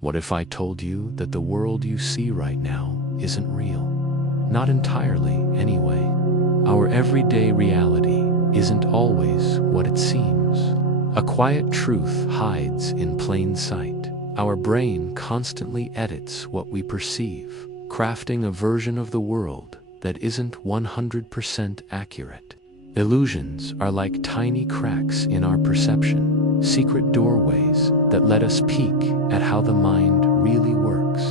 What if I told you that the world you see right now isn't real? Not entirely, anyway. Our everyday reality isn't always what it seems. A quiet truth hides in plain sight. Our brain constantly edits what we perceive, crafting a version of the world that isn't 100% accurate. Illusions are like tiny cracks in our perception, secret doorways that let us peek at how the mind really works.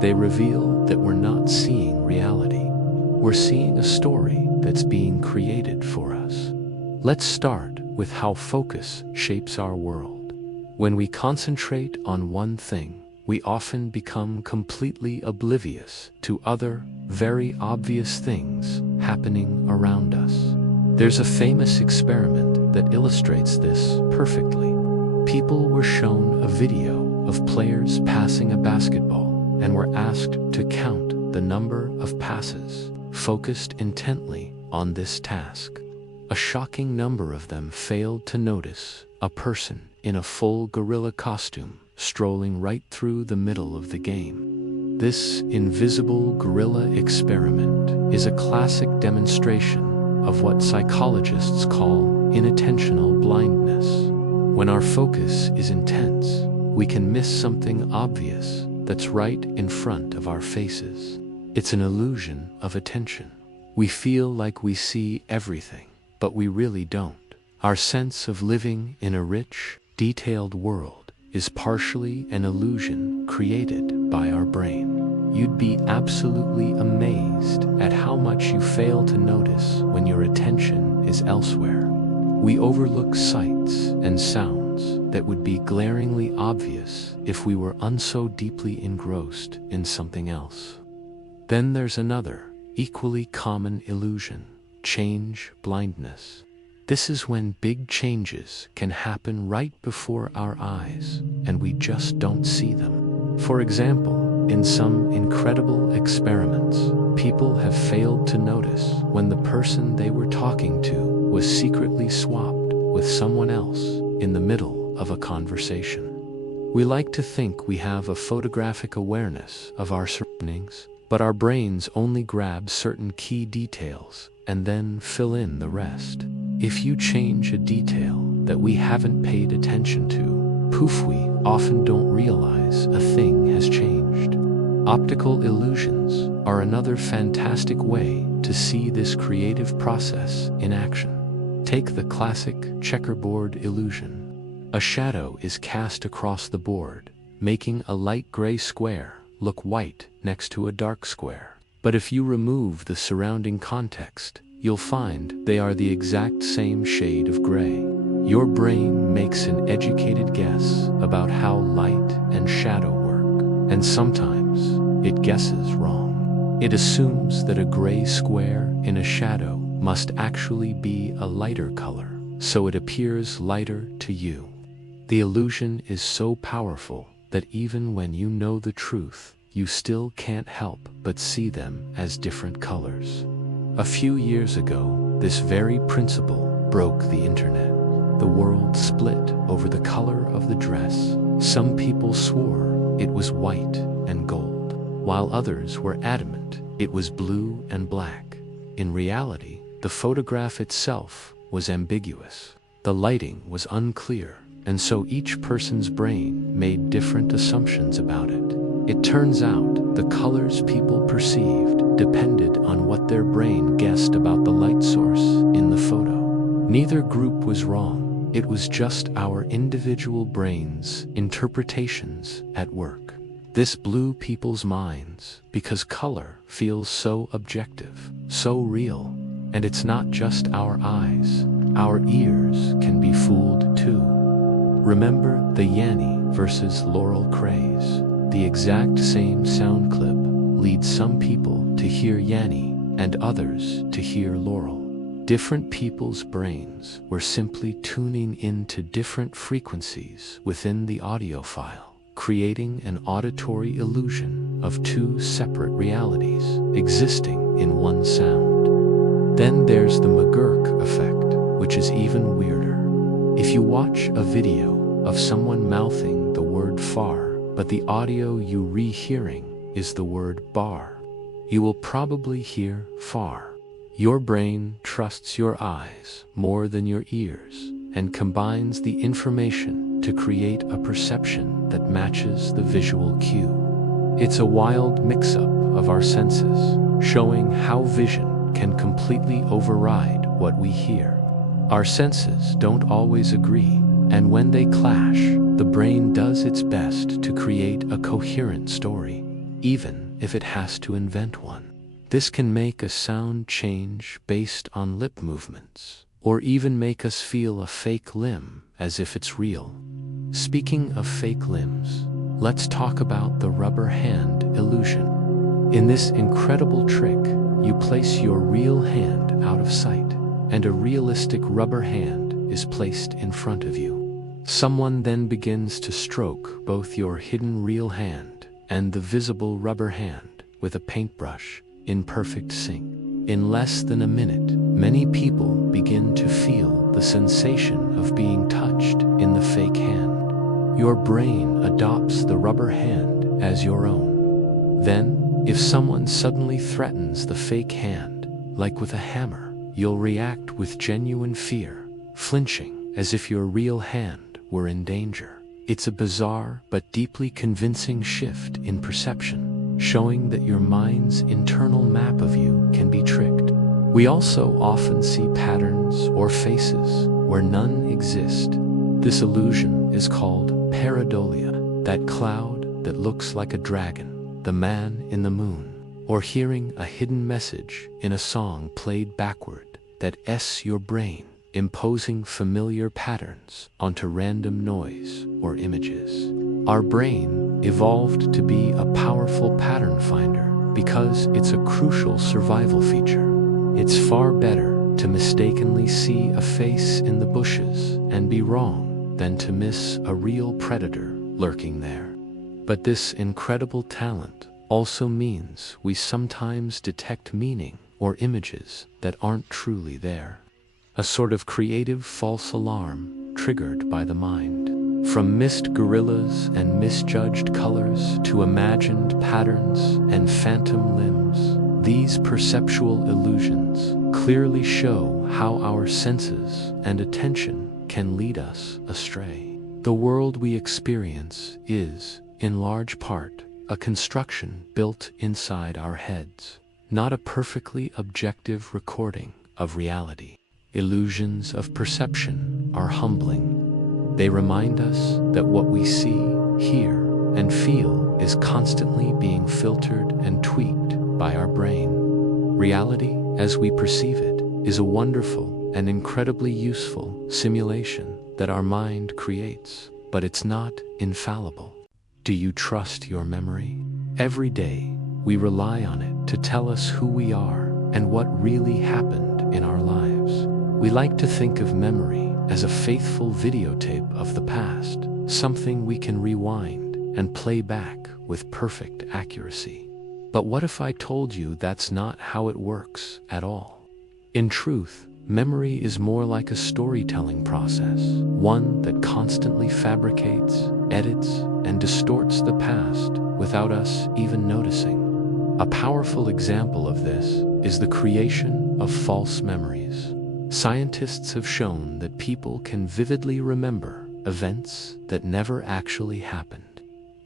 They reveal that we're not seeing reality. We're seeing a story that's being created for us. Let's start with how focus shapes our world. When we concentrate on one thing, we often become completely oblivious to other, very obvious things happening around us. There's a famous experiment that illustrates this perfectly. People were shown a video of players passing a basketball and were asked to count the number of passes, focused intently on this task. A shocking number of them failed to notice a person in a full gorilla costume strolling right through the middle of the game. This invisible gorilla experiment is a classic demonstration of what psychologists call inattentional blindness. When our focus is intense, we can miss something obvious that's right in front of our faces. It's an illusion of attention. We feel like we see everything, but we really don't. Our sense of living in a rich, detailed world is partially an illusion created by our brain. You'd be absolutely amazed at how much you fail to notice when your attention is elsewhere. We overlook sights and sounds that would be glaringly obvious if we were so deeply engrossed in something else. Then there's another, equally common illusion: change blindness. This is when big changes can happen right before our eyes, and we just don't see them. For example, in some incredible experiments, people have failed to notice when the person they were talking to was secretly swapped with someone else in the middle of a conversation. We like to think we have a photographic awareness of our surroundings, but our brains only grab certain key details and then fill in the rest. If you change a detail that we haven't paid attention to, poof, we often don't realize a thing has changed. Optical illusions are another fantastic way to see this creative process in action. Take the classic checkerboard illusion. A shadow is cast across the board, making a light gray square look white next to a dark square. But if you remove the surrounding context, you'll find they are the exact same shade of gray. Your brain makes an educated guess about how light and shadow work, and sometimes it guesses wrong. It assumes that a gray square in a shadow must actually be a lighter color, so it appears lighter to you. The illusion is so powerful that even when you know the truth, you still can't help but see them as different colors. A few years ago, this very principle broke the internet. The world split over the color of the dress. Some people swore it was white and gold, while others were adamant it was blue and black. In reality, the photograph itself was ambiguous. The lighting was unclear, and so each person's brain made different assumptions about it. It turns out the colors people perceived depended on what their brain guessed about the light source in the photo. Neither group was wrong. It was just our individual brains' interpretations at work. This blew people's minds because color feels so objective, so real. And it's not just our eyes. Our ears can be fooled too. Remember the Yanny versus Laurel craze? The exact same sound clip leads some people to hear Yanny and others to hear Laurel. Different people's brains were simply tuning into different frequencies within the audio file, creating an auditory illusion of two separate realities existing in one sound. Then there's the McGurk effect, which is even weirder. If you watch a video of someone mouthing the word far but the audio you rehearing is the word bar. You will probably hear far. Your brain trusts your eyes more than your ears and combines the information to create a perception that matches the visual cue. It's a wild mix-up of our senses, showing how vision can completely override what we hear. Our senses don't always agree, and when they clash, the brain does its best to create a coherent story, even if it has to invent one. This can make a sound change based on lip movements, or even make us feel a fake limb as if it's real. Speaking of fake limbs, let's talk about the rubber hand illusion. In this incredible trick, you place your real hand out of sight, and a realistic rubber hand is placed in front of you. Someone then begins to stroke both your hidden real hand and the visible rubber hand with a paintbrush in perfect sync. In less than a minute, many people begin to feel the sensation of being touched in the fake hand. Your brain adopts the rubber hand as your own. Then, if someone suddenly threatens the fake hand, like with a hammer, you'll react with genuine fear, flinching as if your real hand were in danger. It's a bizarre but deeply convincing shift in perception, showing that your mind's internal map of you can be tricked. We also often see patterns or faces where none exist. This illusion is called pareidolia, that cloud that looks like a dragon, the man in the moon, or hearing a hidden message in a song played backward that s your brain, imposing familiar patterns onto random noise or images. Our brain evolved to be a powerful pattern finder because it's a crucial survival feature. It's far better to mistakenly see a face in the bushes and be wrong than to miss a real predator lurking there. But this incredible talent also means we sometimes detect meaning or images that aren't truly there. A sort of creative false alarm triggered by the mind. From mist gorillas and misjudged colors to imagined patterns and phantom limbs, these perceptual illusions clearly show how our senses and attention can lead us astray. The world we experience is, in large part, a construction built inside our heads, not a perfectly objective recording of reality. Illusions of perception are humbling. They remind us that what we see, hear, and feel is constantly being filtered and tweaked by our brain. Reality, as we perceive it, is a wonderful and incredibly useful simulation that our mind creates, but it's not infallible. Do you trust your memory? Every day, we rely on it to tell us who we are and what really happened in our lives. We like to think of memory as a faithful videotape of the past, something we can rewind and play back with perfect accuracy. But what if I told you that's not how it works at all? In truth, memory is more like a storytelling process, one that constantly fabricates, edits, and distorts the past without us even noticing. A powerful example of this is the creation of false memories. Scientists have shown that people can vividly remember events that never actually happened.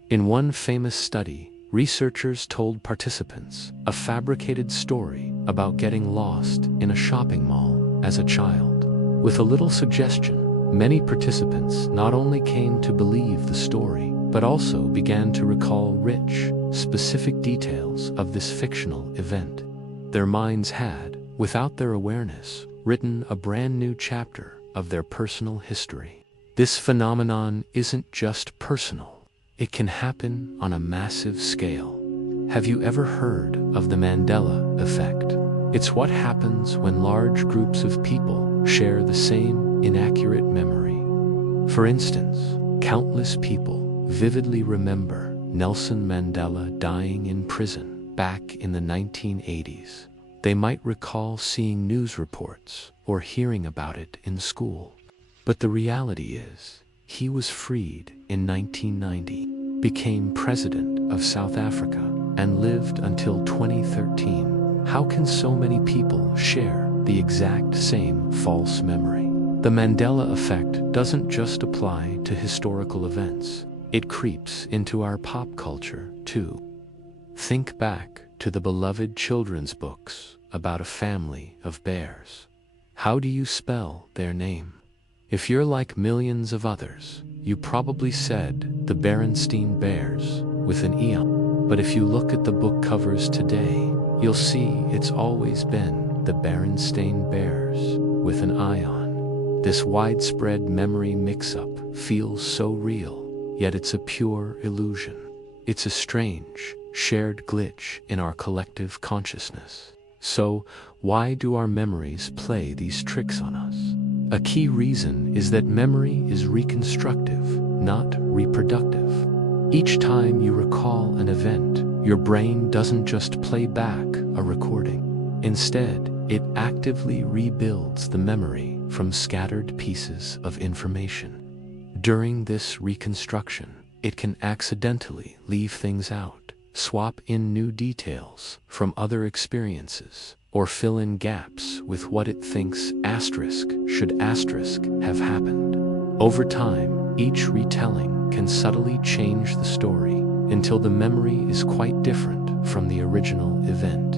In one famous study, researchers told participants a fabricated story about getting lost in a shopping mall as a child. With a little suggestion, many participants not only came to believe the story, but also began to recall rich, specific details of this fictional event. Their minds had, without their awareness, written a brand new chapter of their personal history. This phenomenon isn't just personal. It can happen on a massive scale. Have you ever heard of the Mandela effect? It's what happens when large groups of people share the same inaccurate memory. For instance, countless people vividly remember Nelson Mandela dying in prison back in the 1980s. They might recall seeing news reports or hearing about it in school. But the reality is, he was freed in 1990. became president of South Africa, and lived until 2013. How can so many people share the exact same false memory? The Mandela effect doesn't just apply to historical events. It creeps into our pop culture, too. Think back to the beloved children's books about a family of bears. How do you spell their name? If you're like millions of others, you probably said the Berenstain Bears with an E. But if you look at the book covers today, you'll see it's always been the Berenstain Bears with an I. This widespread memory mix-up feels so real, yet it's a pure illusion. It's a strange, shared glitch in our collective consciousness. So, why do our memories play these tricks on us? A key reason is that memory is reconstructive, not reproductive. Each time you recall an event, your brain doesn't just play back a recording. Instead, it actively rebuilds the memory from scattered pieces of information. During this reconstruction, it can accidentally leave things out, swap in new details from other experiences, or fill in gaps with what it thinks should have happened. Over time, each retelling can subtly change the story until the memory is quite different from the original event.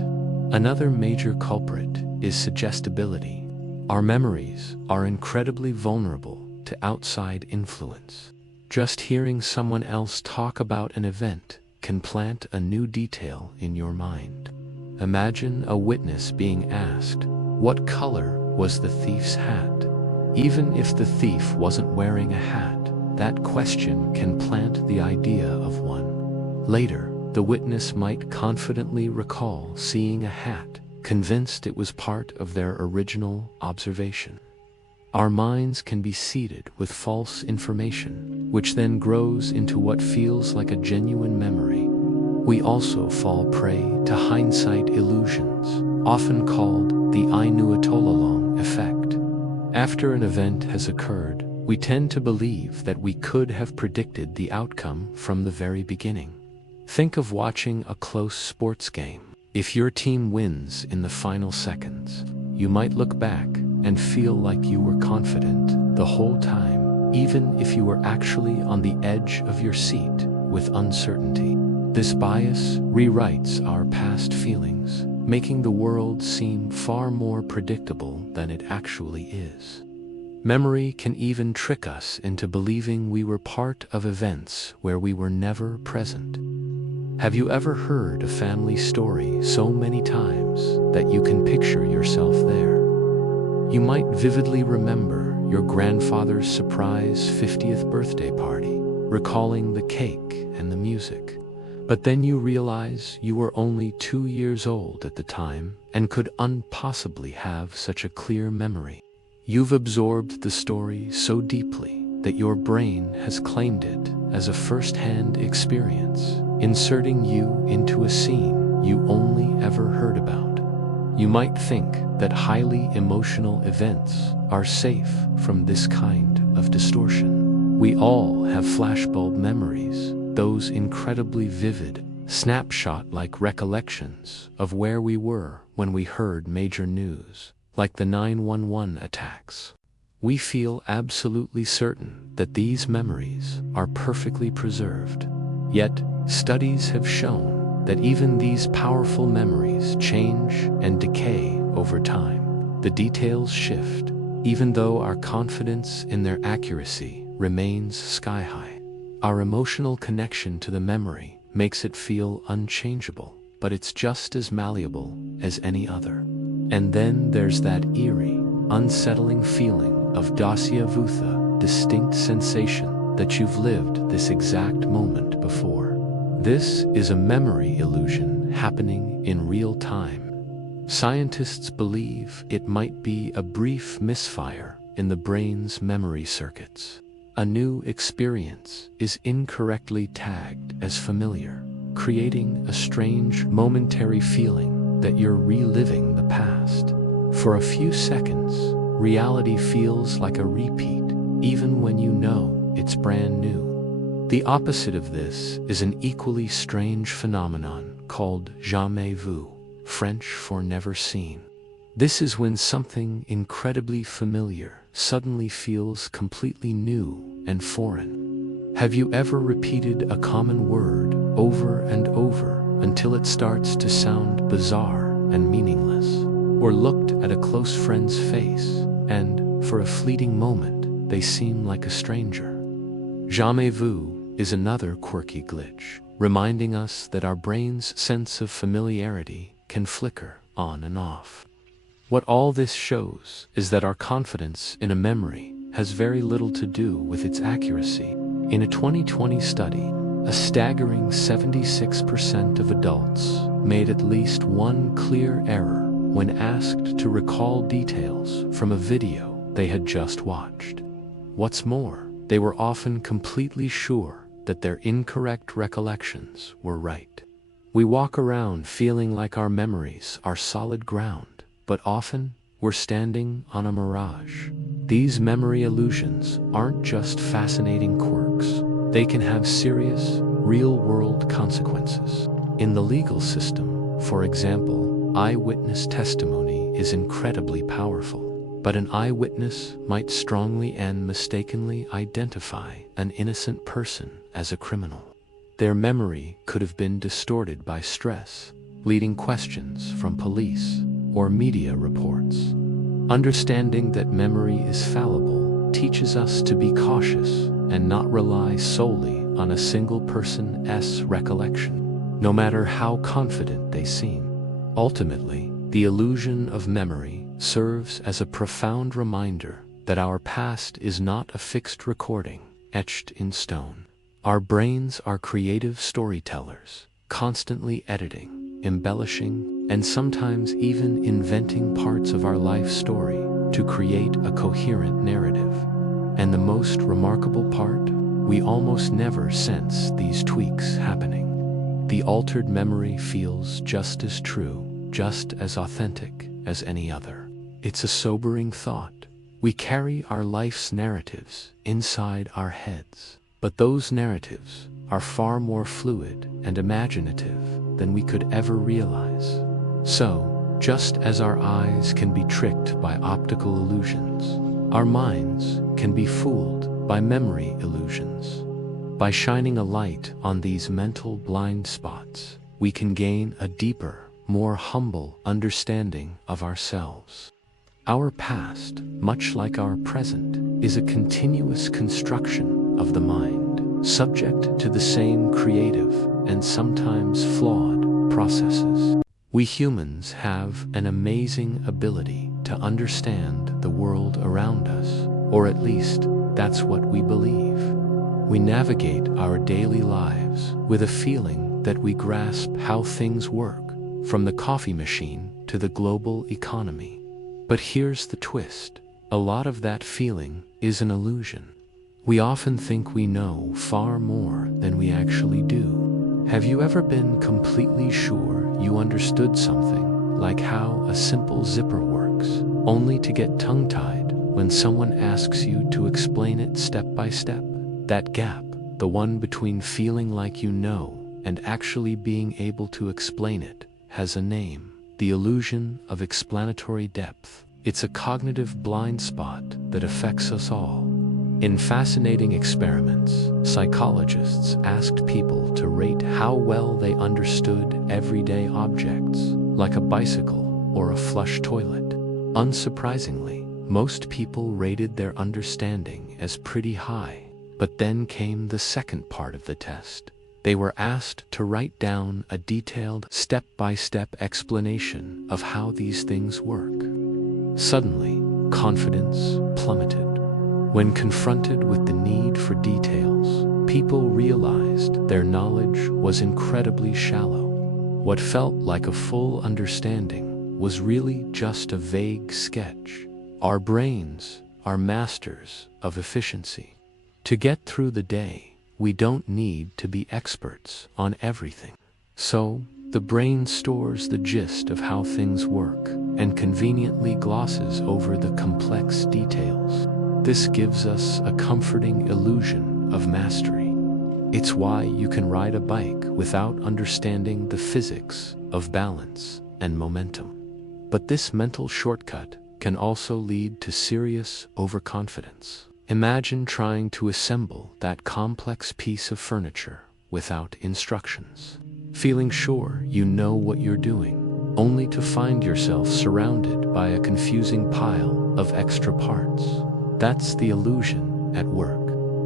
Another major culprit is suggestibility. Our memories are incredibly vulnerable to outside influence. Just hearing someone else talk about an event can plant a new detail in your mind. Imagine a witness being asked, "What color was the thief's hat?" Even if the thief wasn't wearing a hat, that question can plant the idea of one. Later, the witness might confidently recall seeing a hat, convinced it was part of their original observation. Our minds can be seeded with false information, which then grows into what feels like a genuine memory. We also fall prey to hindsight illusions, often called the I knew it all along effect. After an event has occurred, we tend to believe that we could have predicted the outcome from the very beginning. Think of watching a close sports game. If your team wins in the final seconds, you might look back and feel like you were confident the whole time, even if you were actually on the edge of your seat with uncertainty. This bias rewrites our past feelings, making the world seem far more predictable than it actually is. Memory can even trick us into believing we were part of events where we were never present. Have you ever heard a family story so many times that you can picture yourself there? You might vividly remember your grandfather's surprise 50th birthday party, recalling the cake and the music. But then you realize you were only 2 years old at the time and could impossibly have such a clear memory. You've absorbed the story so deeply that your brain has claimed it as a first-hand experience, inserting you into a scene you only ever heard about. You might think that highly emotional events are safe from this kind of distortion. We all have flashbulb memories, those incredibly vivid, snapshot-like recollections of where we were when we heard major news, like the 911 attacks. We feel absolutely certain that these memories are perfectly preserved. Yet, studies have shown that even these powerful memories change and decay over time. The details shift, even though our confidence in their accuracy remains sky-high. Our emotional connection to the memory makes it feel unchangeable, but it's just as malleable as any other. And then there's that eerie, unsettling feeling of déjà vu, distinct sensation that you've lived this exact moment before. This is a memory illusion happening in real time. Scientists believe it might be a brief misfire in the brain's memory circuits. A new experience is incorrectly tagged as familiar, creating a strange momentary feeling that you're reliving the past. For a few seconds, reality feels like a repeat, even when you know it's brand new. The opposite of this is an equally strange phenomenon called jamais vu, French for never seen. This is when something incredibly familiar suddenly feels completely new and foreign. Have you ever repeated a common word over and over until it starts to sound bizarre and meaningless? Or looked at a close friend's face and, for a fleeting moment, they seem like a stranger? Jamais vu is another quirky glitch, reminding us that our brain's sense of familiarity can flicker on and off. What all this shows is that our confidence in a memory has very little to do with its accuracy. In a 2020 study, a staggering 76% of adults made at least one clear error when asked to recall details from a video they had just watched. What's more, they were often completely sure that their incorrect recollections were right. We walk around feeling like our memories are solid ground, but often we're standing on a mirage. These memory illusions aren't just fascinating quirks. They can have serious, real-world consequences. In the legal system, for example, eyewitness testimony is incredibly powerful. But an eyewitness might strongly and mistakenly identify an innocent person as a criminal. Their memory could have been distorted by stress, leading questions from police or media reports. Understanding that memory is fallible teaches us to be cautious and not rely solely on a single person's recollection, no matter how confident they seem. Ultimately, the illusion of memory serves as a profound reminder that our past is not a fixed recording etched in stone. Our brains are creative storytellers, constantly editing, embellishing, and sometimes even inventing parts of our life story to create a coherent narrative. And the most remarkable part? We almost never sense these tweaks happening. The altered memory feels just as true, just as authentic as any other. It's a sobering thought. We carry our life's narratives inside our heads, but those narratives are far more fluid and imaginative than we could ever realize. So, just as our eyes can be tricked by optical illusions, our minds can be fooled by memory illusions. By shining a light on these mental blind spots, we can gain a deeper, more humble understanding of ourselves. Our past, much like our present, is a continuous construction of the mind, subject to the same creative and sometimes flawed processes. We humans have an amazing ability to understand the world around us, or at least that's what we believe. We navigate our daily lives with a feeling that we grasp how things work, from the coffee machine to the global economy. But here's the twist. A lot of that feeling is an illusion. We often think we know far more than we actually do. Have you ever been completely sure you understood something, like how a simple zipper works, only to get tongue-tied when someone asks you to explain it step by step? That gap, the one between feeling like you know and actually being able to explain it, has a name. The illusion of explanatory depth. It's a cognitive blind spot that affects us all. In fascinating experiments, psychologists asked people to rate how well they understood everyday objects, like a bicycle or a flush toilet. Unsurprisingly, most people rated their understanding as pretty high. But then came the second part of the test. They were asked to write down a detailed, step-by-step explanation of how these things work. Suddenly, confidence plummeted. When confronted with the need for details, people realized their knowledge was incredibly shallow. What felt like a full understanding was really just a vague sketch. Our brains are masters of efficiency. To get through the day, we don't need to be experts on everything. So, the brain stores the gist of how things work and conveniently glosses over the complex details. This gives us a comforting illusion of mastery. It's why you can ride a bike without understanding the physics of balance and momentum. But this mental shortcut can also lead to serious overconfidence. Imagine trying to assemble that complex piece of furniture without instructions, feeling sure you know what you're doing, only to find yourself surrounded by a confusing pile of extra parts. That's the illusion at work.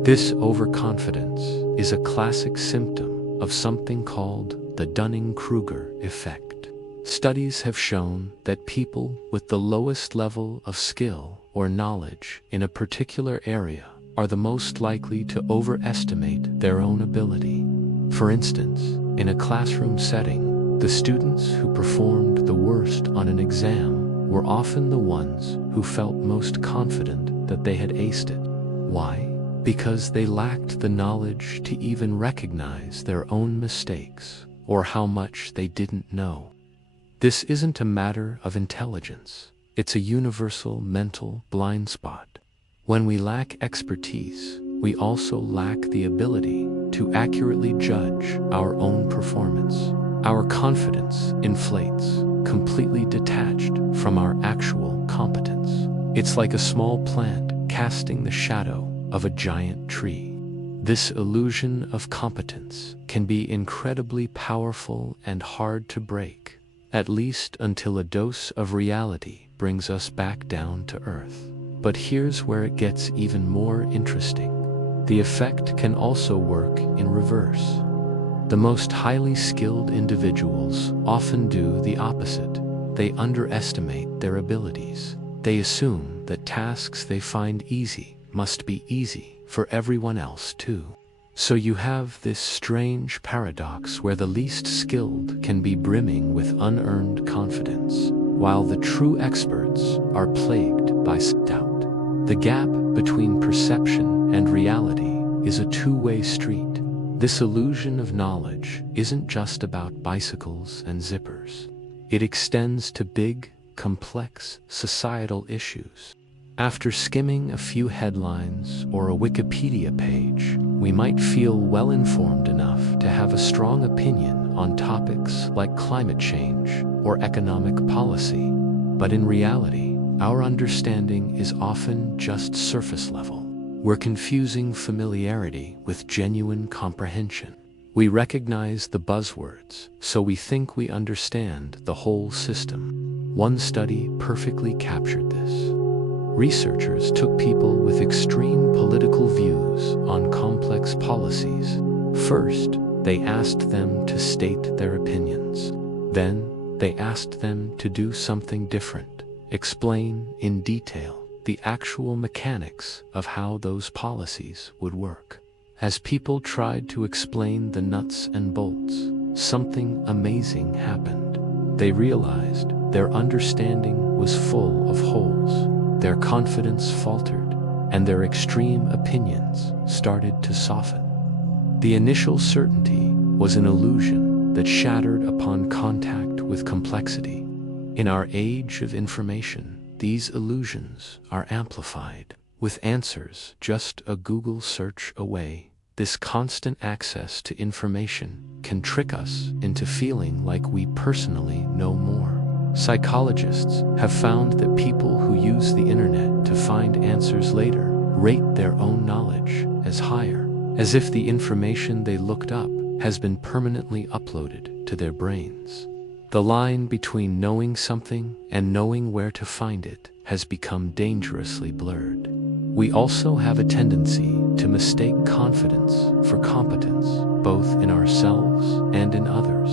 This overconfidence is a classic symptom of something called the Dunning-Kruger effect. Studies have shown that people with the lowest level of skill or knowledge in a particular area are the most likely to overestimate their own ability. For instance, in a classroom setting, the students who performed the worst on an exam were often the ones who felt most confident that they had aced it. Why? Because they lacked the knowledge to even recognize their own mistakes or how much they didn't know. This isn't a matter of intelligence. It's a universal mental blind spot. When we lack expertise, we also lack the ability to accurately judge our own performance. Our confidence inflates, completely detached from our actual competence. It's like a small plant casting the shadow of a giant tree. This illusion of competence can be incredibly powerful and hard to break, at least until a dose of reality brings us back down to earth. But here's where it gets even more interesting. The effect can also work in reverse. The most highly skilled individuals often do the opposite. They underestimate their abilities. They assume that tasks they find easy must be easy for everyone else too. So you have this strange paradox where the least skilled can be brimming with unearned confidence, while the true experts are plagued by doubt. The gap between perception and reality is a two-way street. This illusion of knowledge isn't just about bicycles and zippers. It extends to big, complex societal issues. After skimming a few headlines or a Wikipedia page, we might feel well-informed enough to have a strong opinion on topics like climate change or economic policy. But in reality, our understanding is often just surface level. We're confusing familiarity with genuine comprehension. We recognize the buzzwords, so we think we understand the whole system. One study perfectly captured this. Researchers took people with extreme political views on complex policies. First, they asked them to state their opinions. Then, they asked them to do something different, explain in detail the actual mechanics of how those policies would work. As people tried to explain the nuts and bolts, something amazing happened. They realized their understanding was full of holes. Their confidence faltered, and their extreme opinions started to soften. The initial certainty was an illusion that shattered upon contact with complexity. In our age of information, these illusions are amplified. With answers just a Google search away, this constant access to information can trick us into feeling like we personally know more. Psychologists have found that people who use the internet to find answers later rate their own knowledge as higher, as if the information they looked up has been permanently uploaded to their brains. The line between knowing something and knowing where to find it has become dangerously blurred. We also have a tendency to mistake confidence for competence, both in ourselves and in others.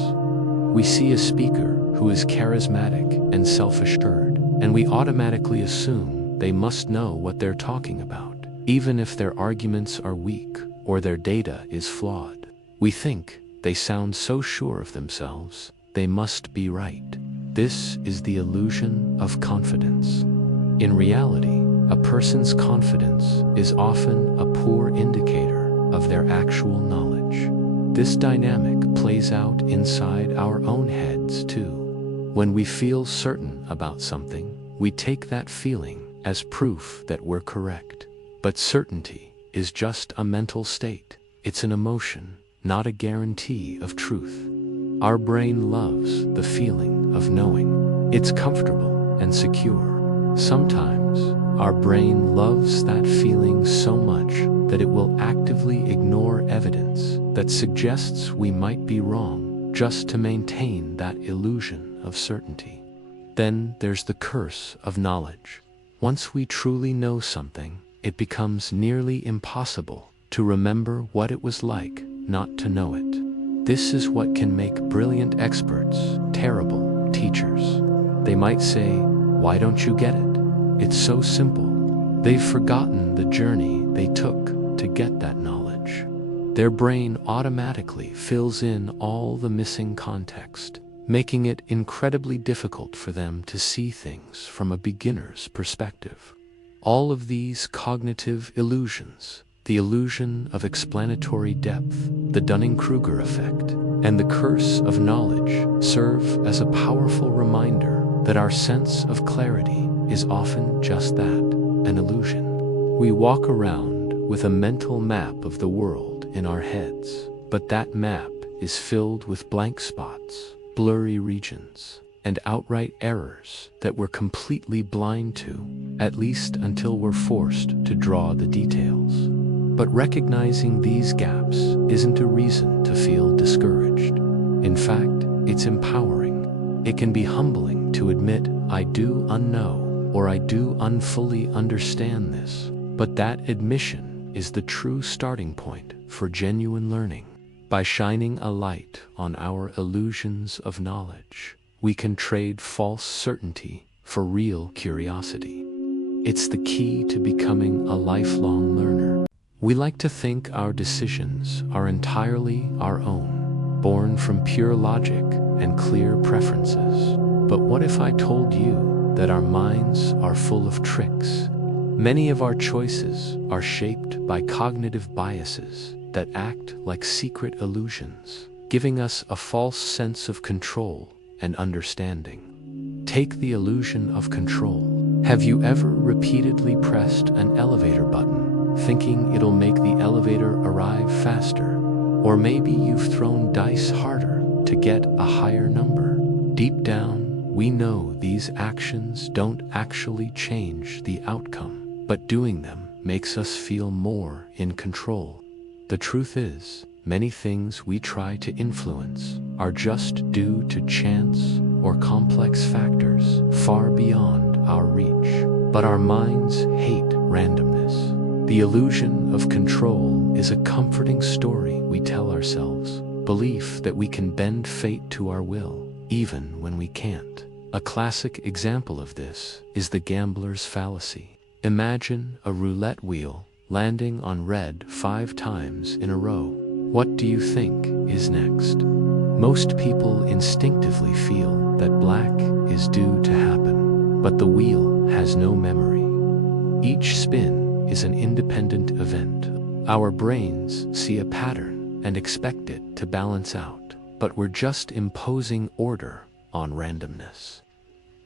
We see a speaker who is charismatic and self-assured, and we automatically assume they must know what they're talking about, even if their arguments are weak or their data is flawed. We think they sound so sure of themselves, they must be right. This is the illusion of confidence. In reality, a person's confidence is often a poor indicator of their actual knowledge. This dynamic plays out inside our own heads too. When we feel certain about something, we take that feeling as proof that we're correct. But certainty is just a mental state. It's an emotion, not a guarantee of truth. Our brain loves the feeling of knowing. It's comfortable and secure. Sometimes, our brain loves that feeling so much that it will actively ignore evidence that suggests we might be wrong just to maintain that illusion of certainty. Then there's the curse of knowledge. Once we truly know something, it becomes nearly impossible to remember what it was like not to know it. This is what can make brilliant experts terrible teachers. They might say, "Why don't you get it? It's so simple." They've forgotten the journey they took to get that knowledge. Their brain automatically fills in all the missing context, making it incredibly difficult for them to see things from a beginner's perspective. All of these cognitive illusions, the illusion of explanatory depth, the Dunning-Kruger effect, and the curse of knowledge serve as a powerful reminder that our sense of clarity is often just that, an illusion. We walk around with a mental map of the world in our heads, but that map is filled with blank spots, blurry regions, and outright errors that we're completely blind to, at least until we're forced to draw the details. But recognizing these gaps isn't a reason to feel discouraged. In fact, it's empowering. It can be humbling to admit, "I do unknow," or "I do unfully understand this." But that admission is the true starting point for genuine learning. By shining a light on our illusions of knowledge, we can trade false certainty for real curiosity. It's the key to becoming a lifelong learner. We like to think our decisions are entirely our own, born from pure logic and clear preferences. But what if I told you that our minds are full of tricks? Many of our choices are shaped by cognitive biases that act like secret illusions, giving us a false sense of control and understanding. Take the illusion of control. Have you ever repeatedly pressed an elevator button, thinking it'll make the elevator arrive faster? Or maybe you've thrown dice harder to get a higher number. Deep down, we know these actions don't actually change the outcome, but doing them makes us feel more in control. The truth is, many things we try to influence are just due to chance or complex factors far beyond our reach. But our minds hate randomness. The illusion of control is a comforting story we tell ourselves, belief that we can bend fate to our will, even when we can't. A classic example of this is the gambler's fallacy. Imagine a roulette wheel landing on red 5 times in a row. What do you think is next? Most people instinctively feel that black is due to happen, but the wheel has no memory. Each spin is an independent event. Our brains see a pattern and expect it to balance out, but we're just imposing order on randomness.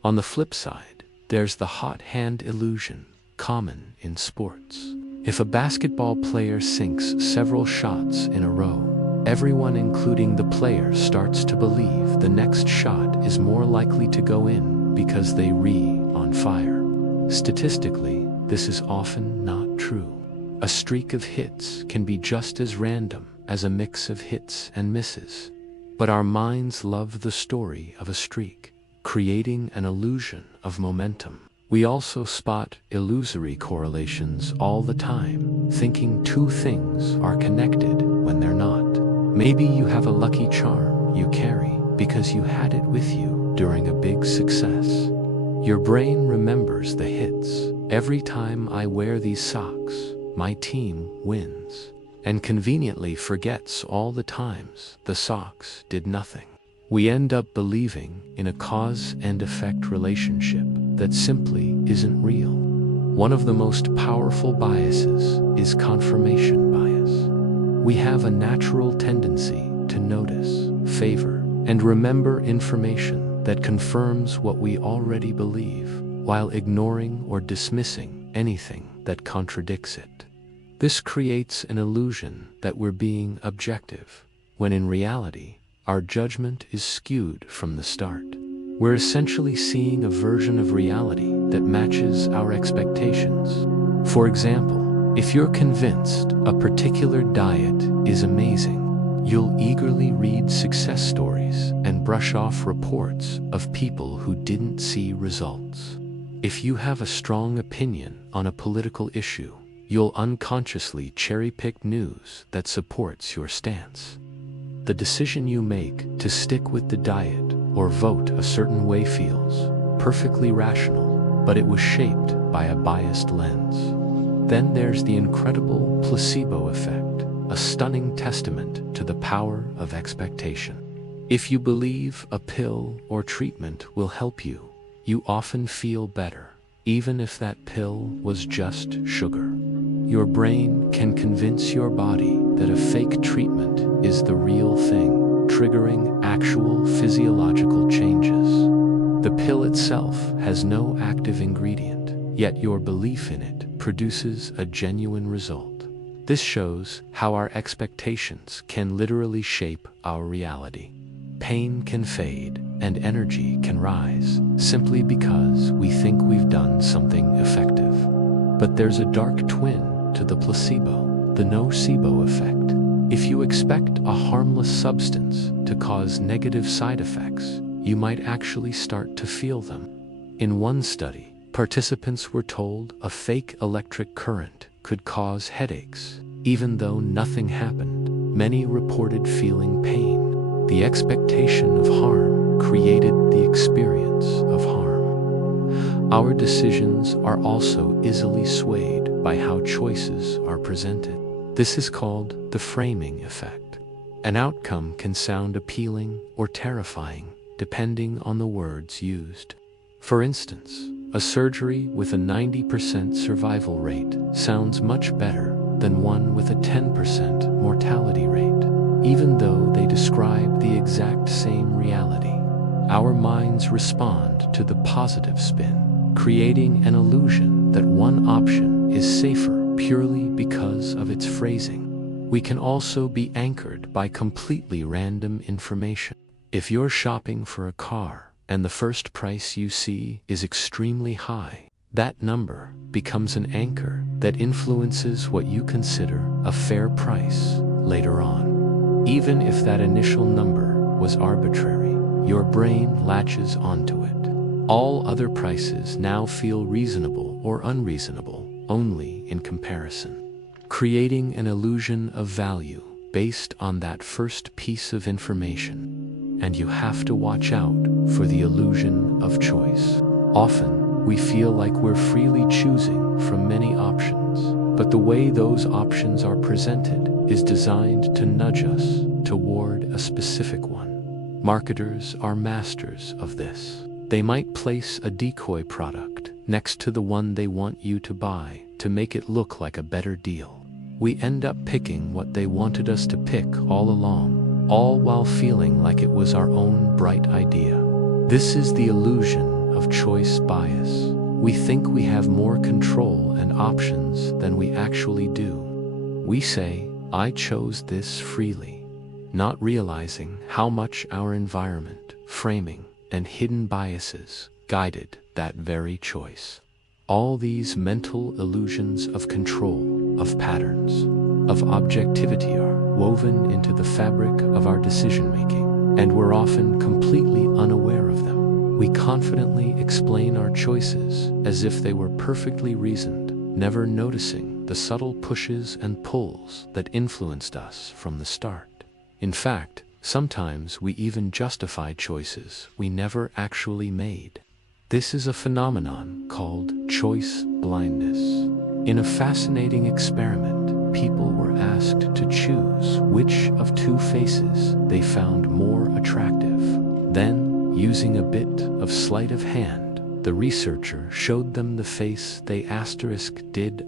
On the flip side, there's the hot hand illusion, common in sports. If a basketball player sinks several shots in a row, everyone, including the player, starts to believe the next shot is more likely to go in because they on fire. Statistically, this is often not true. A streak of hits can be just as random as a mix of hits and misses. But our minds love the story of a streak, creating an illusion of momentum. We also spot illusory correlations all the time, thinking 2 things are connected when they're not. Maybe you have a lucky charm you carry because you had it with you during a big success. Your brain remembers the hits. Every time I wear these socks, my team wins, and conveniently forgets all the times the socks did nothing. We end up believing in a cause and effect relationship that simply isn't real. One of the most powerful biases is confirmation bias. We have a natural tendency to notice, favor, and remember information that confirms what we already believe, while ignoring or dismissing anything that contradicts it. This creates an illusion that we're being objective, when in reality, our judgment is skewed from the start. We're essentially seeing a version of reality that matches our expectations. For example, if you're convinced a particular diet is amazing, you'll eagerly read success stories and brush off reports of people who didn't see results. If you have a strong opinion on a political issue, you'll unconsciously cherry-pick news that supports your stance. The decision you make to stick with the diet or vote a certain way feels perfectly rational, but it was shaped by a biased lens. Then there's the incredible placebo effect, a stunning testament to the power of expectation. If you believe a pill or treatment will help you, you often feel better, even if that pill was just sugar. Your brain can convince your body that a fake treatment is the real thing, triggering actual physiological changes. The pill itself has no active ingredient, yet your belief in it produces a genuine result. This shows how our expectations can literally shape our reality. Pain can fade and energy can rise simply because we think we've done something effective. But there's a dark twin to the placebo, the nocebo effect. If you expect a harmless substance to cause negative side effects, you might actually start to feel them. In one study, participants were told a fake electric current could cause headaches. Even though nothing happened, many reported feeling pain. The expectation of harm created the experience of harm. Our decisions are also easily swayed by how choices are presented. This is called the framing effect. An outcome can sound appealing or terrifying, depending on the words used. For instance, a surgery with a 90% survival rate sounds much better than one with a 10% mortality rate, even though they describe the exact same reality. Our minds respond to the positive spin, creating an illusion that one option is safer purely because of its phrasing. We can also be anchored by completely random information. If you're shopping for a car and the first price you see is extremely high, that number becomes an anchor that influences what you consider a fair price later on. Even if that initial number was arbitrary, your brain latches onto it. All other prices now feel reasonable or unreasonable only in comparison, creating an illusion of value based on that first piece of information. And you have to watch out for the illusion of choice. Often, we feel like we're freely choosing from many options, but the way those options are presented is designed to nudge us toward a specific one. Marketers are masters of this. They might place a decoy product next to the one they want you to buy to make it look like a better deal. We end up picking what they wanted us to pick all along, all while feeling like it was our own bright idea. This is the illusion of choice bias. We think we have more control and options than we actually do. We say, "I chose this freely," not realizing how much our environment, framing, and hidden biases guided that very choice. All these mental illusions of control, of patterns, of objectivity are woven into the fabric of our decision-making, and we're often completely unaware of them. We confidently explain our choices as if they were perfectly reasoned, never noticing the subtle pushes and pulls that influenced us from the start. In fact, sometimes we even justify choices we never actually made. This is a phenomenon called choice blindness. In a fascinating experiment, people were asked to choose which of two faces they found more attractive. Then, using a bit of sleight of hand, the researcher showed them the face they did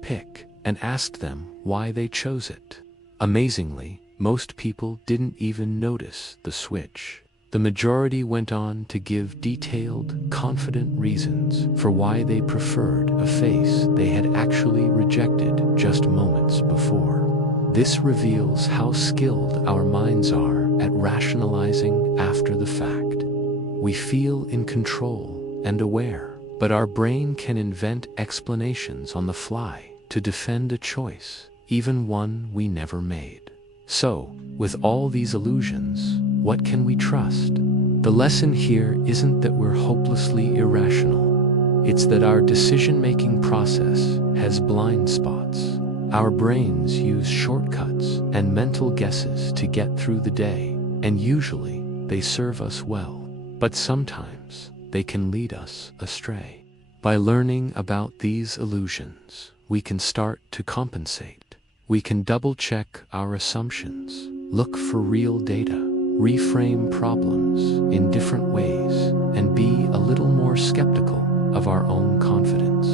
pick and asked them why they chose it. Amazingly, most people didn't even notice the switch. The majority went on to give detailed, confident reasons for why they preferred a face they had actually rejected just moments before. This reveals how skilled our minds are at rationalizing after the fact. We feel in control and aware, but our brain can invent explanations on the fly to defend a choice, even one we never made. So, with all these illusions, what can we trust? The lesson here isn't that we're hopelessly irrational. It's that our decision-making process has blind spots. Our brains use shortcuts and mental guesses to get through the day, and usually they serve us well. But sometimes they can lead us astray. By learning about these illusions, we can start to compensate. We can double-check our assumptions, look for real data, reframe problems in different ways, and be a little more skeptical of our own confidence.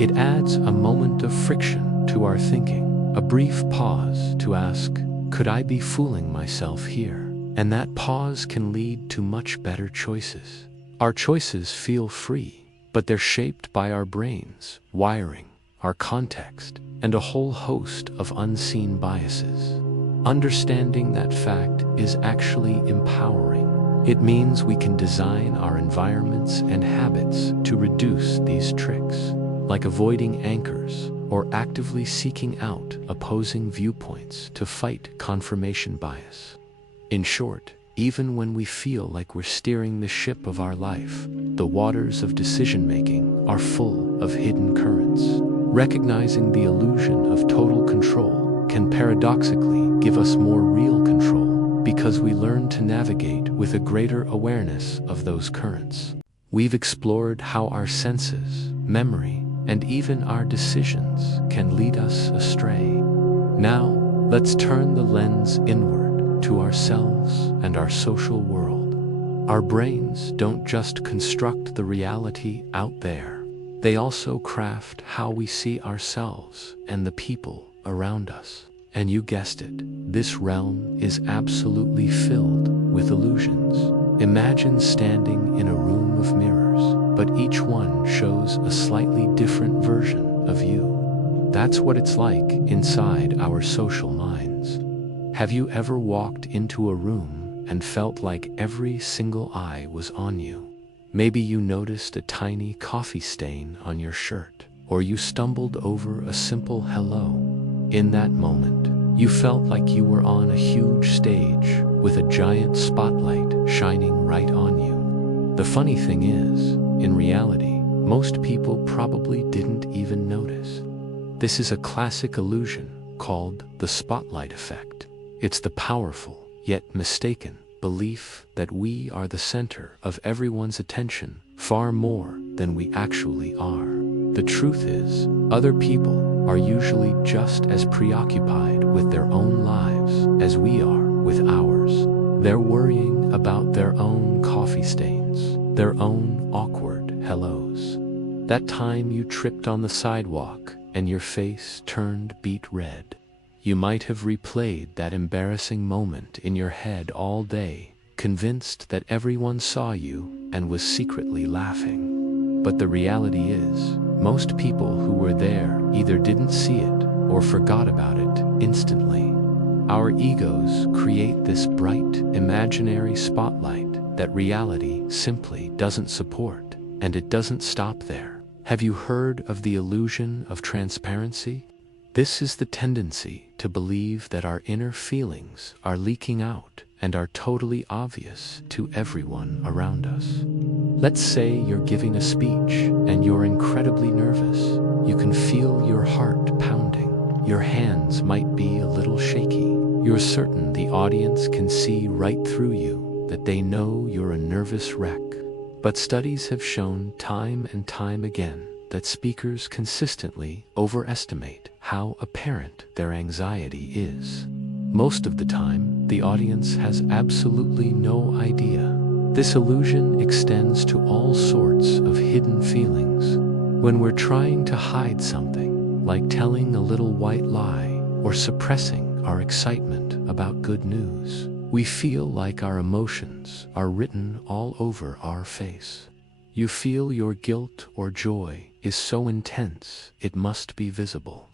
It adds a moment of friction to our thinking, a brief pause to ask, could I be fooling myself here? And that pause can lead to much better choices. Our choices feel free, but they're shaped by our brains, wiring, our context, and a whole host of unseen biases. Understanding that fact is actually empowering. It means we can design our environments and habits to reduce these tricks, like avoiding anchors or actively seeking out opposing viewpoints to fight confirmation bias. In short, even when we feel like we're steering the ship of our life, the waters of decision-making are full of hidden currents. Recognizing the illusion of total control can paradoxically give us more real control because we learn to navigate with a greater awareness of those currents. We've explored how our senses, memory, and even our decisions can lead us astray. Now, let's turn the lens inward to ourselves and our social world. Our brains don't just construct the reality out there. They also craft how we see ourselves and the people around us. And you guessed it, this realm is absolutely filled with illusions. Imagine standing in a room of mirrors, but each one shows a slightly different version of you. That's what it's like inside our social minds. Have you ever walked into a room and felt like every single eye was on you? Maybe you noticed a tiny coffee stain on your shirt, or you stumbled over a simple hello. In that moment, you felt like you were on a huge stage with a giant spotlight shining right on you. The funny thing is, in reality, most people probably didn't even notice. This is a classic illusion called the spotlight effect. It's the powerful, yet mistaken, belief that we are the center of everyone's attention far more than we actually are. The truth is, other people are usually just as preoccupied with their own lives as we are with ours. They're worrying about their own coffee stains, their own awkward hellos. That time you tripped on the sidewalk and your face turned beet red. You might have replayed that embarrassing moment in your head all day, convinced that everyone saw you and was secretly laughing. But the reality is, most people who were there either didn't see it or forgot about it instantly. Our egos create this bright, imaginary spotlight that reality simply doesn't support, and it doesn't stop there. Have you heard of the illusion of transparency? This is the tendency to believe that our inner feelings are leaking out and are totally obvious to everyone around us. Let's say you're giving a speech and you're incredibly nervous. You can feel your heart pounding. Your hands might be a little shaky. You're certain the audience can see right through you, that they know you're a nervous wreck. But studies have shown time and time again that speakers consistently overestimate how apparent their anxiety is. Most of the time, the audience has absolutely no idea. This illusion extends to all sorts of hidden feelings. When we're trying to hide something, like telling a little white lie or suppressing our excitement about good news, We feel like our emotions are written all over our face. You feel your guilt or joy is so intense it must be visible.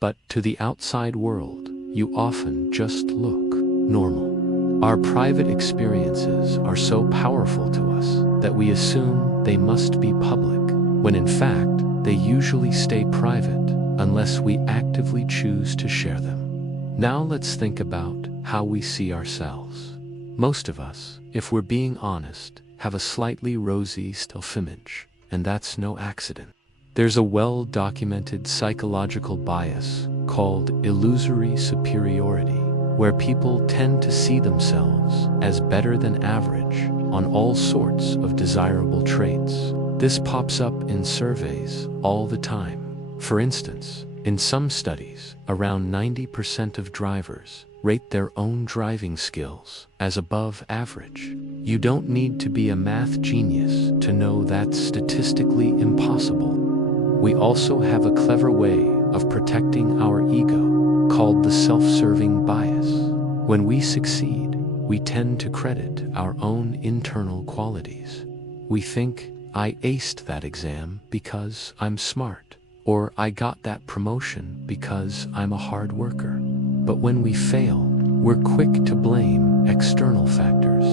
But to the outside world, you often just look normal. Our private experiences are so powerful to us that we assume they must be public, when in fact, they usually stay private unless we actively choose to share them. Now let's think about how we see ourselves. Most of us, if we're being honest, have a slightly rosy self-image, and that's no accident. There's a well-documented psychological bias called illusory superiority, where people tend to see themselves as better than average on all sorts of desirable traits. This pops up in surveys all the time. For instance, in some studies, around 90% of drivers rate their own driving skills as above average. You don't need to be a math genius to know that's statistically impossible. We also have a clever way of protecting our ego, called the self-serving bias. When we succeed, we tend to credit our own internal qualities. We think, I aced that exam because I'm smart, or I got that promotion because I'm a hard worker. But when we fail, we're quick to blame external factors.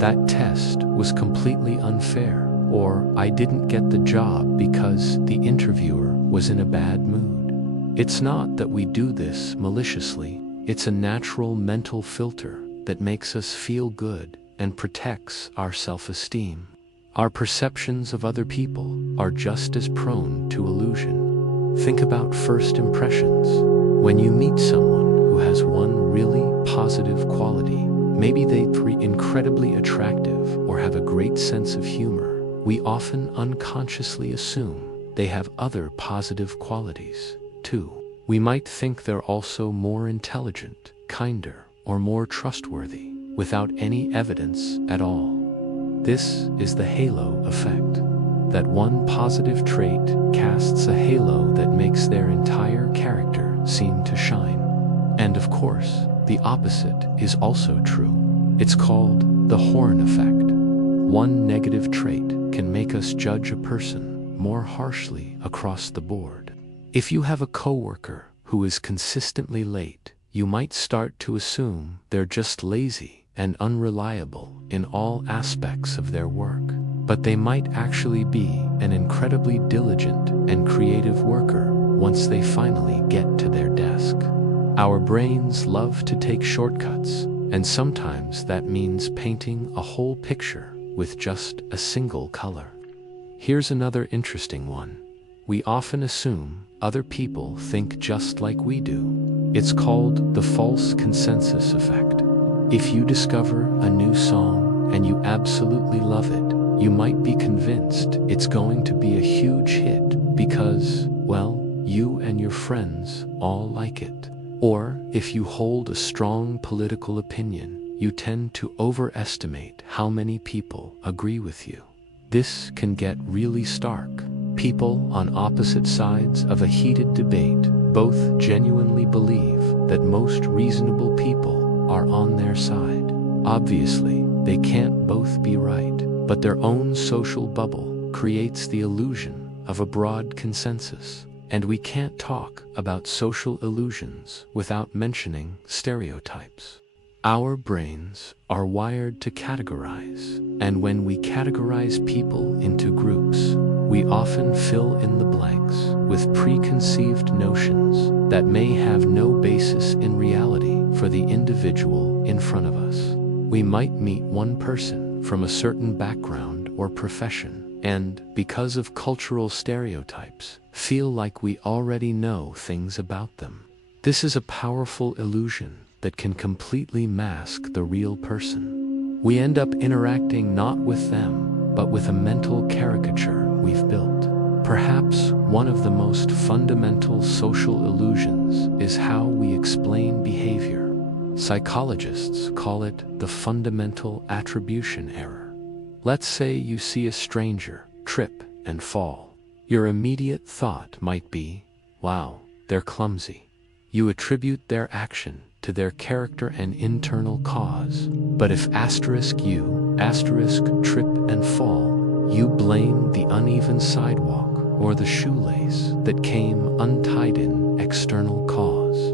That test was completely unfair, or I didn't get the job because the interviewer was in a bad mood. It's not that we do this maliciously, it's a natural mental filter that makes us feel good and protects our self-esteem. Our perceptions of other people are just as prone to illusion. Think about first impressions. When you meet someone who has one really positive quality, maybe they're incredibly attractive or have a great sense of humor, we often unconsciously assume they have other positive qualities, too. We might think they're also more intelligent, kinder, or more trustworthy, without any evidence at all. This is the halo effect. That one positive trait casts a halo that makes their entire character seem to shine. And of course, the opposite is also true. It's called the horn effect. One negative trait can make us judge a person more harshly across the board. If you have a coworker who is consistently late, you might start to assume they're just lazy and unreliable in all aspects of their work. But they might actually be an incredibly diligent and creative worker once they finally get to their desk. Our brains love to take shortcuts, and sometimes that means painting a whole picture with just a single color. Here's another interesting one. We often assume other people think just like we do. It's called the false consensus effect. If you discover a new song and you absolutely love it, you might be convinced it's going to be a huge hit because, well, you and your friends all like it. Or, if you hold a strong political opinion, you tend to overestimate how many people agree with you. This can get really stark. People on opposite sides of a heated debate both genuinely believe that most reasonable people are on their side. Obviously, they can't both be right, but their own social bubble creates the illusion of a broad consensus. And we can't talk about social illusions without mentioning stereotypes. Our brains are wired to categorize, and when we categorize people into groups, we often fill in the blanks with preconceived notions that may have no basis in reality for the individual in front of us. We might meet one person from a certain background or profession, and, because of cultural stereotypes, feel like we already know things about them. This is a powerful illusion that can completely mask the real person. We end up interacting not with them, but with a mental caricature we've built. Perhaps one of the most fundamental social illusions is how we explain behavior. Psychologists call it the fundamental attribution error. Let's say you see a stranger, trip, and fall. Your immediate thought might be, wow, they're clumsy. You attribute their action to their character and internal cause. But if you trip and fall, you blame the uneven sidewalk or the shoelace that came untied in external cause.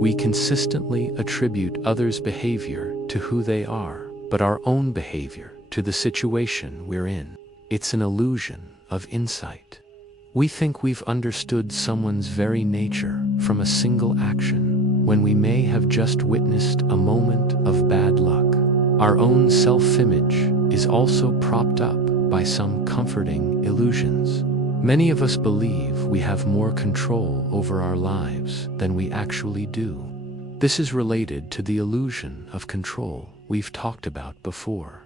We consistently attribute others' behavior to who they are, but our own behavior to the situation we're in. It's an illusion of insight. We think we've understood someone's very nature from a single action, when we may have just witnessed a moment of bad luck. Our own self-image is also propped up by some comforting illusions. Many of us believe we have more control over our lives than we actually do. This is related to the illusion of control we've talked about before.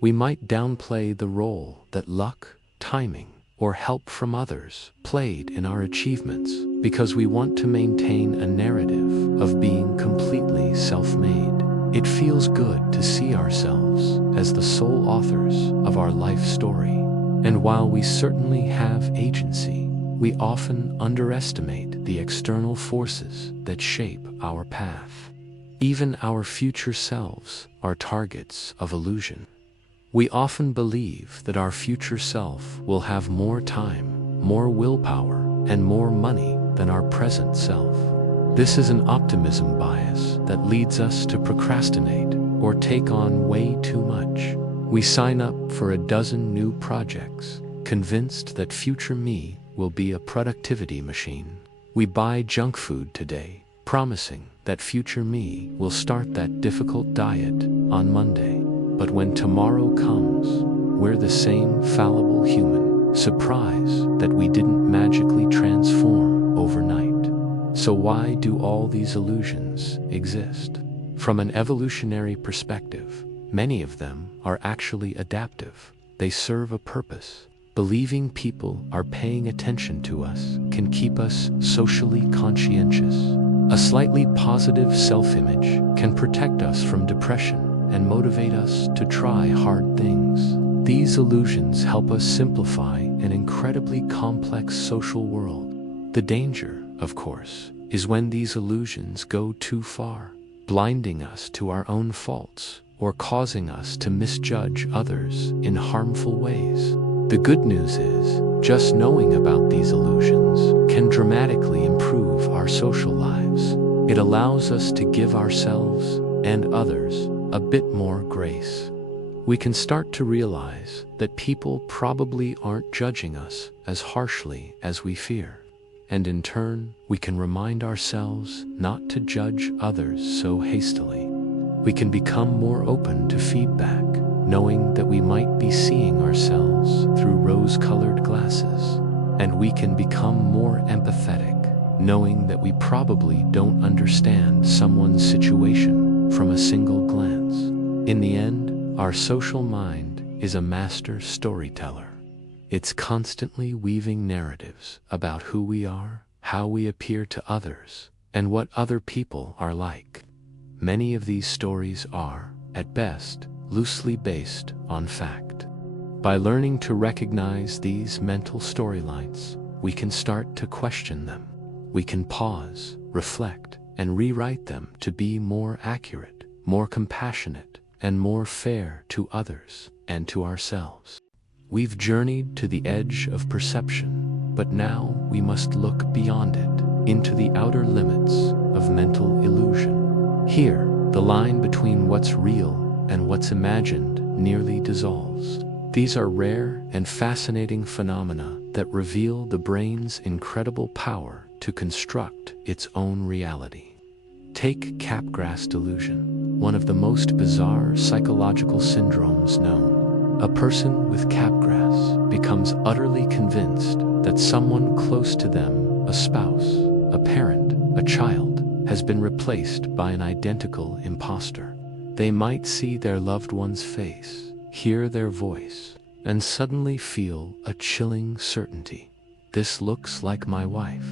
We might downplay the role that luck, timing, or help from others played in our achievements because we want to maintain a narrative of being completely self-made. It feels good to see ourselves as the sole authors of our life story. And while we certainly have agency, we often underestimate the external forces that shape our path. Even our future selves are targets of illusion. We often believe that our future self will have more time, more willpower, and more money than our present self. This is an optimism bias that leads us to procrastinate or take on way too much. We sign up for a dozen new projects, convinced that future me will be a productivity machine. We buy junk food today, promising that future me will start that difficult diet on Monday. But when tomorrow comes, we're the same fallible human, surprised that we didn't magically transform overnight. So why do all these illusions exist? From an evolutionary perspective, many of them are actually adaptive. They serve a purpose. Believing people are paying attention to us can keep us socially conscientious. A slightly positive self-image can protect us from depression and motivate us to try hard things. These illusions help us simplify an incredibly complex social world. The danger, of course, is when these illusions go too far, blinding us to our own faults or causing us to misjudge others in harmful ways. The good news is, just knowing about these illusions can dramatically improve our social lives. It allows us to give ourselves and others a bit more grace. We can start to realize that people probably aren't judging us as harshly as we fear. And in turn, we can remind ourselves not to judge others so hastily. We can become more open to feedback, knowing that we might be seeing ourselves through rose-colored glasses. And we can become more empathetic, knowing that we probably don't understand someone's situation from a single glance. In the end, our social mind is a master storyteller. It's constantly weaving narratives about who we are, how we appear to others, and what other people are like. Many of these stories are, at best, loosely based on fact. By learning to recognize these mental storylines, we can start to question them. We can pause, reflect, and rewrite them to be more accurate, more compassionate, and more fair to others and to ourselves. We've journeyed to the edge of perception, but now we must look beyond it, into the outer limits of mental illusion. Here, the line between what's real and what's imagined nearly dissolves. These are rare and fascinating phenomena that reveal the brain's incredible power to construct its own reality. Take capgras delusion, one of the most bizarre psychological syndromes known. A person with capgras becomes utterly convinced that someone close to them, a spouse, a parent, a child, has been replaced by an identical imposter. They might see their loved one's face, hear their voice, and suddenly feel a chilling certainty. This looks like my wife,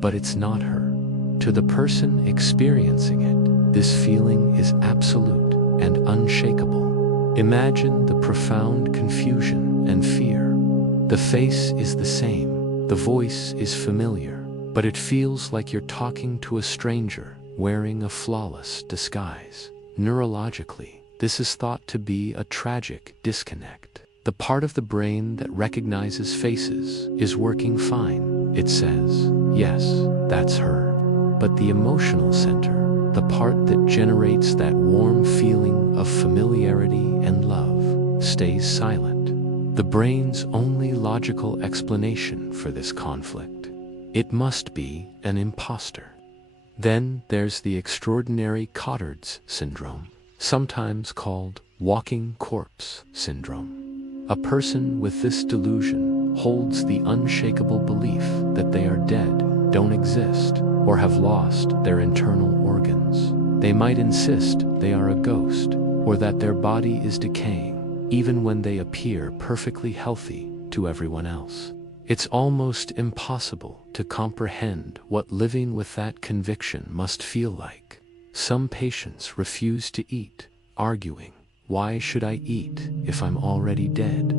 but it's not her. To the person experiencing it, this feeling is absolute and unshakable. Imagine the profound confusion and fear. The face is the same, the voice is familiar, but it feels like you're talking to a stranger wearing a flawless disguise. Neurologically, this is thought to be a tragic disconnect. The part of the brain that recognizes faces is working fine. It says, yes, that's her. But the emotional center, the part that generates that warm feeling of familiarity and love, stays silent. The brain's only logical explanation for this conflict: it must be an imposter. Then there's the extraordinary Cotard's syndrome, sometimes called walking corpse syndrome. A person with this delusion holds the unshakable belief that they are dead, don't exist, or have lost their internal organs. They might insist they are a ghost, or that their body is decaying, even when they appear perfectly healthy to everyone else. It's almost impossible to comprehend what living with that conviction must feel like. Some patients refuse to eat, arguing, "Why should I eat if I'm already dead?"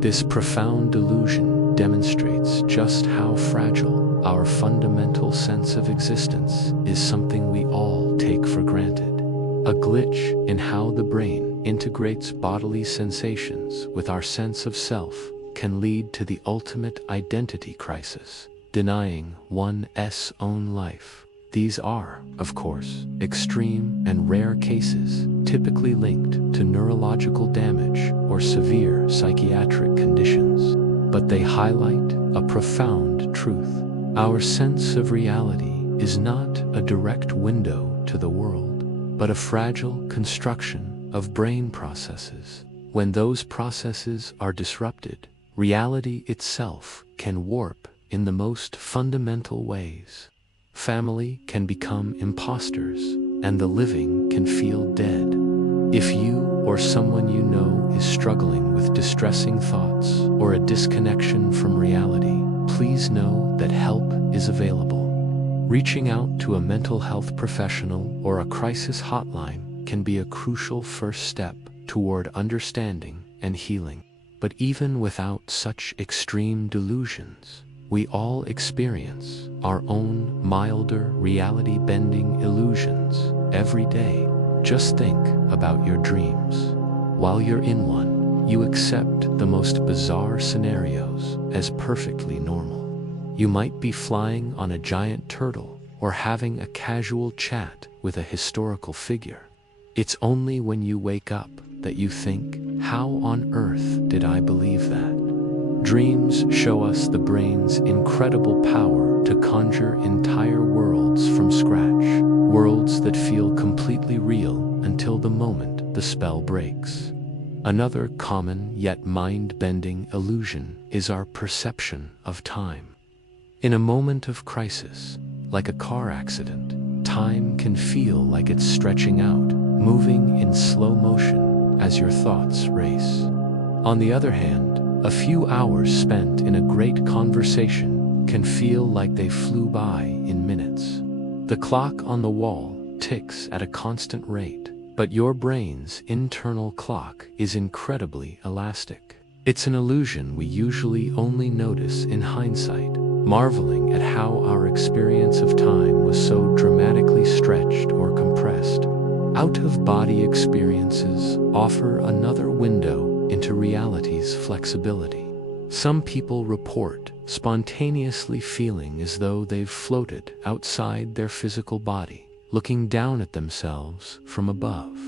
This profound delusion demonstrates just how fragile our fundamental sense of existence is, something we all take for granted. A glitch in how the brain integrates bodily sensations with our sense of self can lead to the ultimate identity crisis, denying one's own life. These are, of course, extreme and rare cases, typically linked to neurological damage or severe psychiatric conditions. But they highlight a profound truth. Our sense of reality is not a direct window to the world, but a fragile construction of brain processes. When those processes are disrupted, reality itself can warp in the most fundamental ways. Family can become imposters, and the living can feel dead. If you or someone you know is struggling with distressing thoughts or a disconnection from reality, please know that help is available. Reaching out to a mental health professional or a crisis hotline can be a crucial first step toward understanding and healing. But even without such extreme delusions, we all experience our own milder reality-bending illusions every day. Just think about your dreams. While you're in one, you accept the most bizarre scenarios as perfectly normal. You might be flying on a giant turtle or having a casual chat with a historical figure. It's only when you wake up that you think, how on earth did I believe that? Dreams show us the brain's incredible power to conjure entire worlds from scratch, worlds that feel completely real until the moment the spell breaks. Another common yet mind-bending illusion is our perception of time. In a moment of crisis, like a car accident, time can feel like it's stretching out, moving in slow motion as your thoughts race. On the other hand, a few hours spent in a great conversation can feel like they flew by in minutes. The clock on the wall ticks at a constant rate, but your brain's internal clock is incredibly elastic. It's an illusion we usually only notice in hindsight, marveling at how our experience of time was so dramatically stretched or compressed. Out-of-body experiences offer another window into reality's flexibility. Some people report spontaneously feeling as though they've floated outside their physical body, looking down at themselves from above.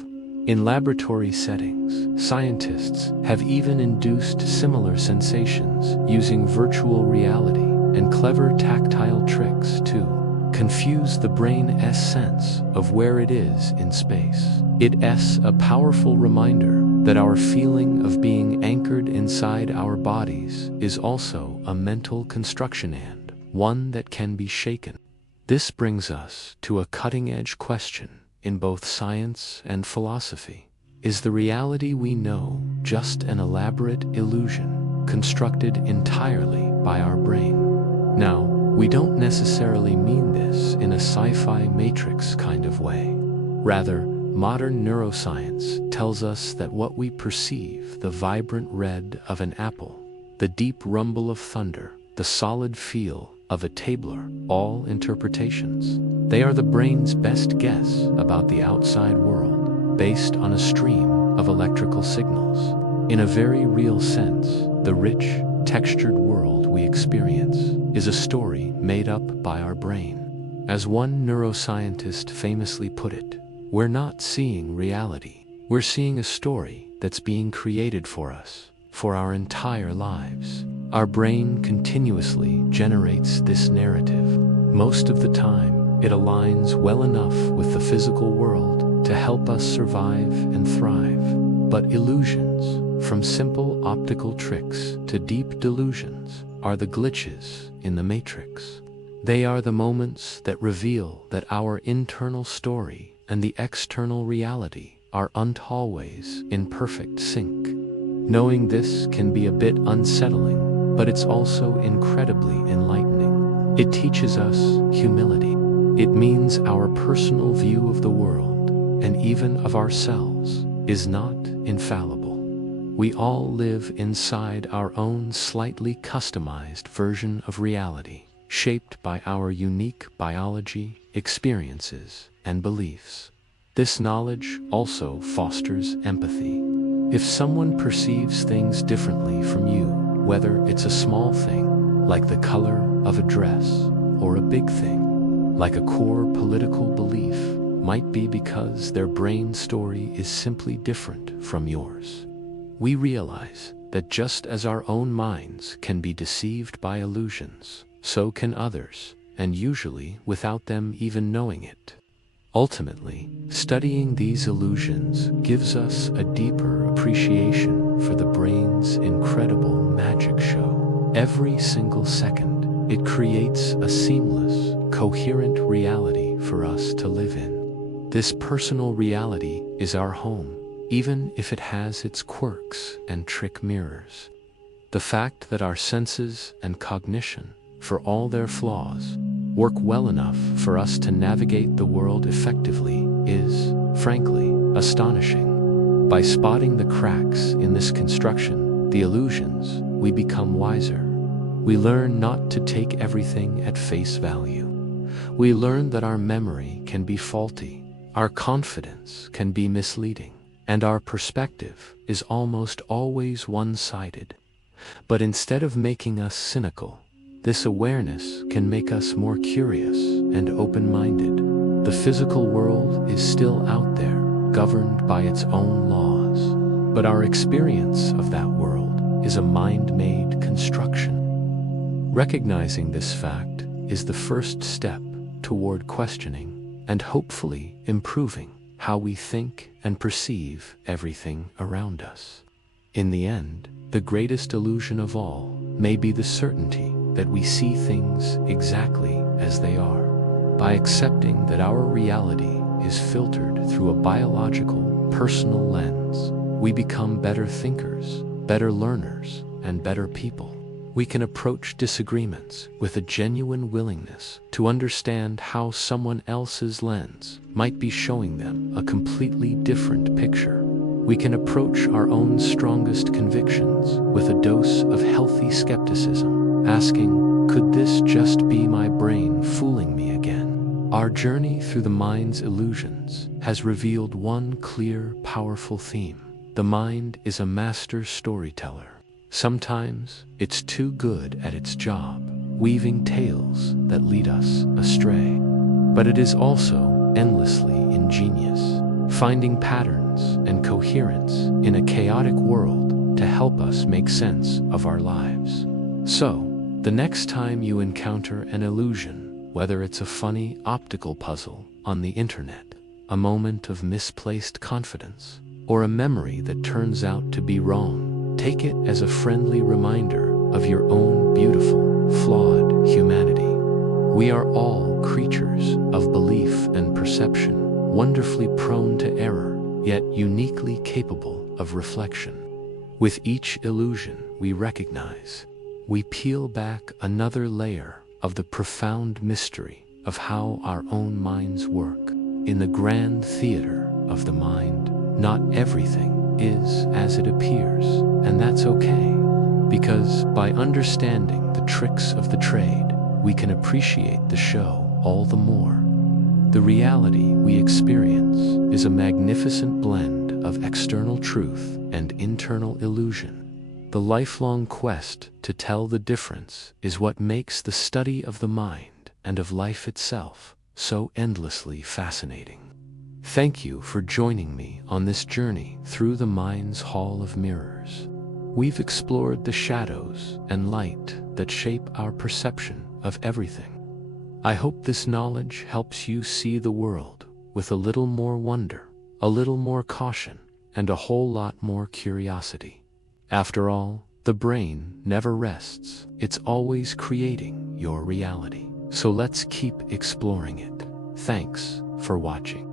In laboratory settings, scientists have even induced similar sensations using virtual reality and clever tactile tricks to confuse the brain's sense of where it is in space. It's a powerful reminder that our feeling of being anchored inside our bodies is also a mental construction, and one that can be shaken. This brings us to a cutting-edge question in both science and philosophy. Is the reality we know just an elaborate illusion constructed entirely by our brain? Now, we don't necessarily mean this in a sci-fi Matrix kind of way. Rather, modern neuroscience tells us that what we perceive, the vibrant red of an apple, the deep rumble of thunder, the solid feel of a tabler, all interpretations. They are the brain's best guess about the outside world, based on a stream of electrical signals. In a very real sense, the rich, textured world we experience is a story made up by our brain. As one neuroscientist famously put it, we're not seeing reality. We're seeing a story that's being created for us, for our entire lives. Our brain continuously generates this narrative. Most of the time, it aligns well enough with the physical world to help us survive and thrive. But illusions, from simple optical tricks to deep delusions, are the glitches in the matrix. They are the moments that reveal that our internal story and the external reality aren't always in perfect sync. Knowing this can be a bit unsettling, but it's also incredibly enlightening. It teaches us humility. It means our personal view of the world, and even of ourselves, is not infallible. We all live inside our own slightly customized version of reality, shaped by our unique biology, experiences, and beliefs. This knowledge also fosters empathy. If someone perceives things differently from you, whether it's a small thing, like the color of a dress, or a big thing, like a core political belief, might be because their brain story is simply different from yours. We realize that just as our own minds can be deceived by illusions, so can others, and usually without them even knowing it. Ultimately, studying these illusions gives us a deeper appreciation for the brain's incredible magic show. Every single second, it creates a seamless, coherent reality for us to live in. This personal reality is our home, even if it has its quirks and trick mirrors. The fact that our senses and cognition, for all their flaws, work well enough for us to navigate the world effectively is, frankly, astonishing. By spotting the cracks in this construction, the illusions, we become wiser. We learn not to take everything at face value. We learn that our memory can be faulty, our confidence can be misleading, and our perspective is almost always one-sided. But instead of making us cynical, this awareness can make us more curious and open-minded. The physical world is still out there, governed by its own laws. But our experience of that world is a mind-made construction. Recognizing this fact is the first step toward questioning and hopefully improving how we think and perceive everything around us. In the end, the greatest illusion of all may be the certainty that we see things exactly as they are. By accepting that our reality is filtered through a biological, personal lens, we become better thinkers, better learners, and better people. We can approach disagreements with a genuine willingness to understand how someone else's lens might be showing them a completely different picture. We can approach our own strongest convictions with a dose of healthy skepticism, asking, could this just be my brain fooling me again? Our journey through the mind's illusions has revealed one clear, powerful theme. The mind is a master storyteller. Sometimes it's too good at its job, weaving tales that lead us astray. But it is also endlessly ingenious, finding patterns and coherence in a chaotic world to help us make sense of our lives. So, the next time you encounter an illusion, whether it's a funny optical puzzle on the internet, a moment of misplaced confidence, or a memory that turns out to be wrong, take it as a friendly reminder of your own beautiful, flawed humanity. We are all creatures of belief and perception, wonderfully prone to error, yet uniquely capable of reflection. With each illusion we recognize, we peel back another layer of the profound mystery of how our own minds work. In the grand theater of the mind, not everything is as it appears, and that's okay. Because by understanding the tricks of the trade, we can appreciate the show all the more. The reality we experience is a magnificent blend of external truth and internal illusion. The lifelong quest to tell the difference is what makes the study of the mind and of life itself so endlessly fascinating. Thank you for joining me on this journey through the mind's hall of mirrors. We've explored the shadows and light that shape our perception of everything. I hope this knowledge helps you see the world with a little more wonder, a little more caution, and a whole lot more curiosity. After all, the brain never rests. It's always creating your reality. So let's keep exploring it. Thanks for watching.